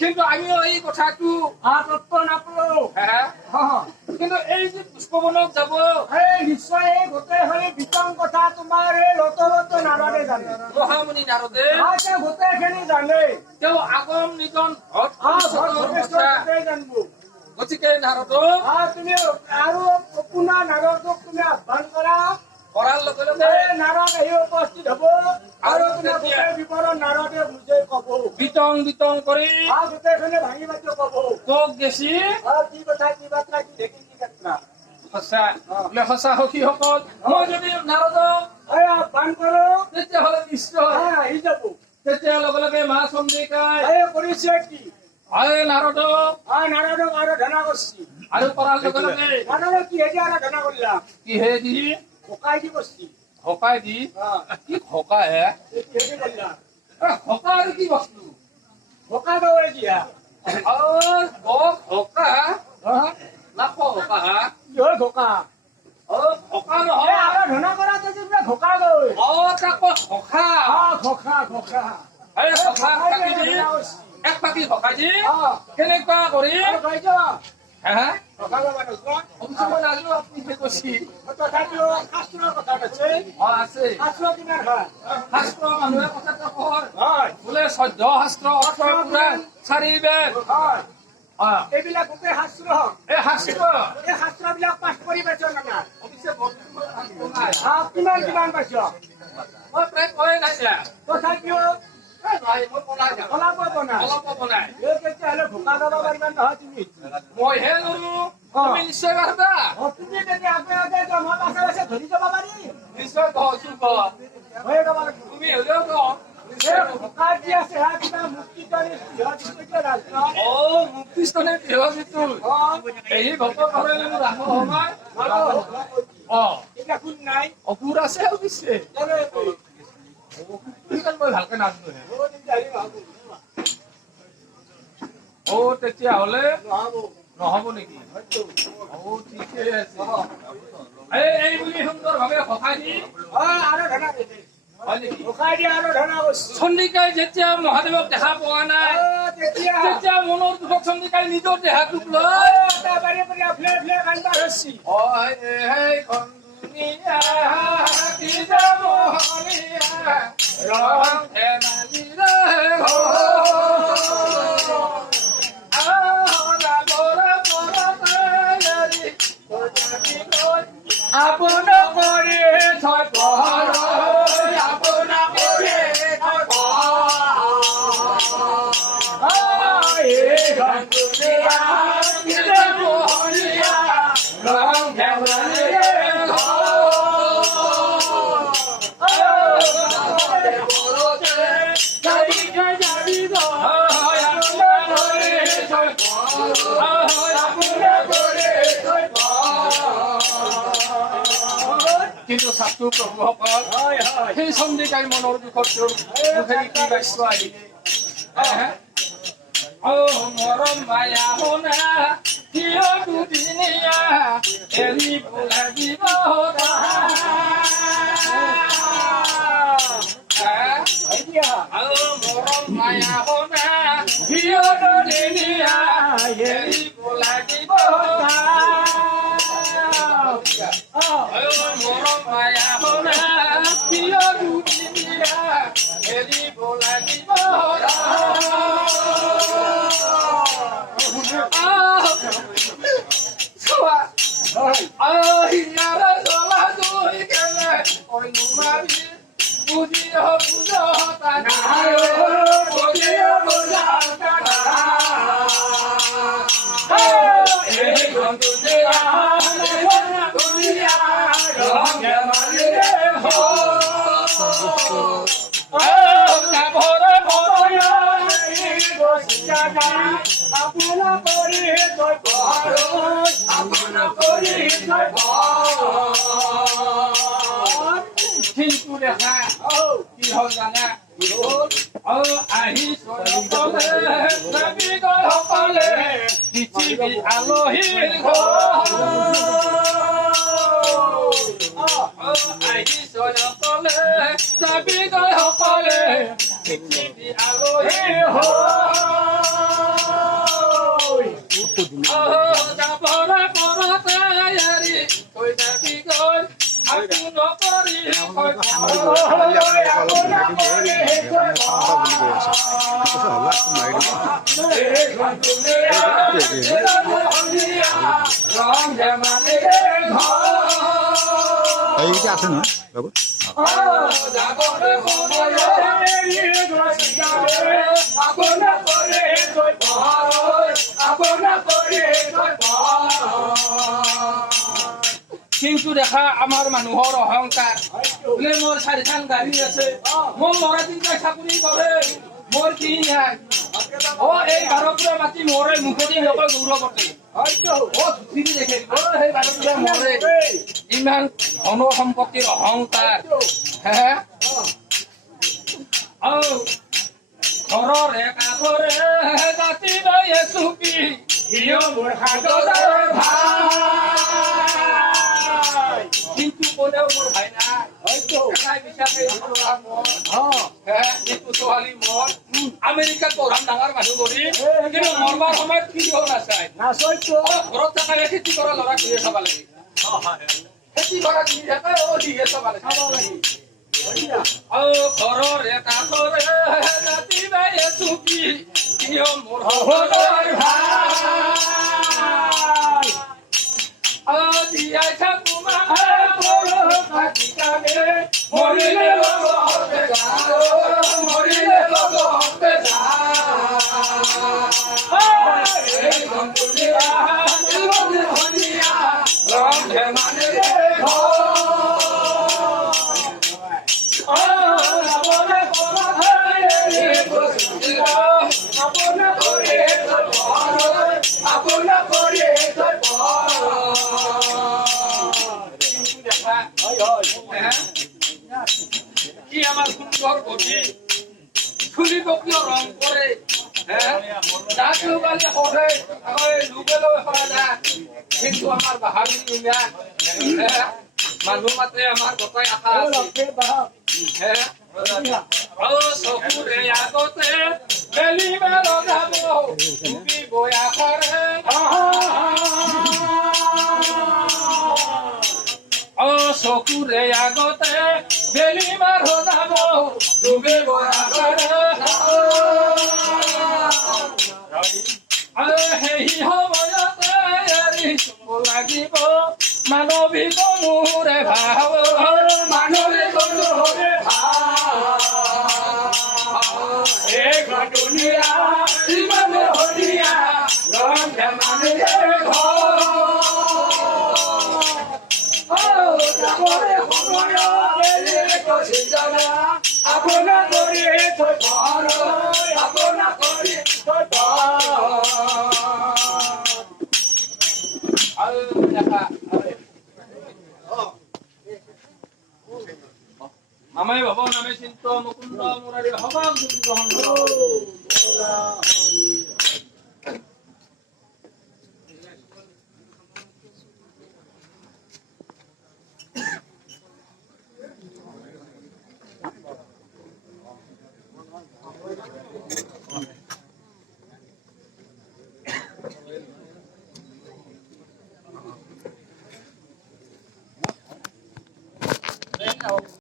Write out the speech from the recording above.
কিন্তু আমিও এই কথাটো তত্ত্ব নাপালো কিন্তু এই যে পুষ্পবনক যাব নিশ্চয় এই গোটেইখিনি বিতং কথা তোমাৰ এই লত নাৰদে জানে মহামুনি নাৰদে গোটেইখিনি জানে তেওঁ আগম নিগম জানিব গতিকে নাৰদ তুমি আৰু পুনৰ নাৰদক তুমি আহ্বান কৰা কৰাৰ লগে লগে নাৰদ আহি উপস্থিত হব আৰু তোমাৰ বিৱৰণ নাৰদে বুজাই কব বিতং বিতং কৰি গোটেইখিনি ভাঙি পাতি কব কক গেছি কি কথা কি বাৰ্তা কি দেখি কি ঘটনা সঁচা বোলে সঁচা সখীসকল মই যদি নাৰদক আহ্বান কৰো তেতিয়াহ'লে নিশ্চয় আহি যাব তেতিয়া লগে লগে মা চন্দ্ৰিকাই কৰিছে কি নাৰদক নাৰদক আৰাধনা কৰিছে আৰু কৰাৰ লগে লগে নাৰদক কিহেদি আৰাধনা কৰিলা কিহেদি সকাই দি কৰিছে সকাই দি কি সকাই কিহেদি কৰিলা সকা আৰু কি বস্তু সকা দৌৰে দিয়া সকা নাখ সকা কিহৰ সকা সকা নহয় আৰাধনা কৰা যদি বোলে সকা গৈ তাক সখা খখা খখা সখা কাটি দি এক পাকি সকাই দি কেনেকুৱা কৰি তথাপিও শাস্ত্ৰৰ কথা আছে আছে শাস্ত্ৰ কিমান হয় শাস্ত্ৰ মানুহে কথাটো কয় হয় বোলে 14 শাস্ত্ৰ অৰ্থ পুৰাণ 4 বেদ হয় এইবিলাক গোটেই শাস্ত্ৰ এই শাস্ত্ৰবিলাক পাঠ কৰি পাইছ না অৱশ্যে কিমান কিমান পাইছ মই প্ৰায় কয়ে নাই তথাপিও মই পলাই যাওঁ অলপ বনাই অলপ বনাই তেতিয়াহ'লে ভোকা যাব পাৰিবা নহয় তুমি মইহে নোৱাৰো তুমি নিশ্চয় পাৰিবা তুমি তেতিয়া আপোনালোকে জন্মৰ পাছে পাছে ধৰি যাব পাৰি নিশ্চয় কৈছো হৈয়ে যাব তুমি হ'লেও কওঁ ভোকা যি আছে হা কিবা মুক্তিকাৰী মুক্তিস্তনে যিটো এই ভক্ত কৰিলে ৰাখো সময় এতিয়া কোন নাই অসুৰ আছে অৱশ্যে মই ভালকে নাজানো তেতিয়াহ'লে নহব নেকি ঠিকে আছে এই বুলি সুন্দৰ ভাৱে সহায় দি চন্দ্ৰিকাই যেতিয়া মহাদেৱক দেখা পোৱা নাই তেতিয়া মনৰ দুখত চন্দ্ৰিকাই নিজৰ দেহাটোক লৈ আপোন কৰি থৈ কিন্তু ছাত্ৰ প্ৰভুসকল সেই চন্দ্ৰিকাই মনৰ দুখত মুখেৰে কি বাক্য আহিলে মৰম মায়া শুনা কিয় দুদিনীয়া এৰিব লাগিব মৰম মায়া শুনা কিয় দুদিনীয়া এৰিব লাগিব মৰম মায়া শুনা কিয় দুদিনীয়া এৰিব লাগিব হিয়াৰে জ্বলা জুই কেনে অনুমাবি বুজি বুজ কিন্তু দেখা কি হল জানা আহি সকলে পৃথিৱী আলহীৰ আহি সকলে যাবি গৈ সকলে পৃথিৱী আলহীৰ থৈ যাবি গৈ আকো নকৰি থৈ ৰং ধেমালিৰে এইটা আছে নহয় বাবু যাবলৈ আপোনা কৰে থৈ আপোনা কৰে থৈ কিন্তু দেখা আমাৰ মানুহৰ অহংকাৰ বোলে মোৰ 4খন গাড়ী আছে মোৰ ল'ৰা 3টা চাকৰি কৰে মোৰ কি নাই এই বাৰপুৰা মাটি মৰে মুখতি নকয় গৌৰৱতে দেখে সেই বাৰপুৰা মৰে ইমান ধন সম্পত্তিৰ অহংকাৰ হে ঘৰৰ একাষৰে জাতি নাই চুপি সিও মোৰ সাগৰৰ ভাই কিন্তু কোনেও মোৰ ভাই নাই একাই বিচাৰে কিন্তু ছোৱালী মোৰ আমেৰিকাত পঢ়াম ডাঙৰ মানুহ কৰি কিন্তু মৰবাৰ সময়ত কি হ'ল নাচায় ঘৰত থাকালে খেতি কৰা ল'ৰা দিয়ে চাব লাগে খেতি কৰা দি থাকে দিয়ে চাব লাগে ঘৰৰ একাষৰে জাতি নাই চুপি সিও মোৰ সাগৰৰ ভাই জীয়াই থাকো মৰিলে লগতে মৰিলে লগতে ৰং ধেমালিৰে আপোনা কৰি কি আমাৰ সুন্দৰ গতি চুলি পকিও ৰং কৰে দাঁত লগালে সহে লুবেলৈ সৰা যায় কিন্তু আমাৰ বাহাদুৰ ইমান মানুহ মাতে আমাৰ গোটাই আশা আছে চকুৰে আগতে বেলিমে লগাব ডুবিবই আশাৰে চকুৰে আগতে বেলিমে লগাব ডুবিবই আশাৰে সেই সময়তে এৰি চুব লাগিব মানৱিক মোৰে ভাৱ মানৱিক মোৰে ভাৱ দুনিয়া ইমান হলিয়া ৰং ধেমালিৰে যাবৰে সময়ত আপোনা কৰি থৈ আপোনা কৰি থৈ মামাই ভৱ নামে চিন্ত মুকুন্দ মুৰাৰী ভৱ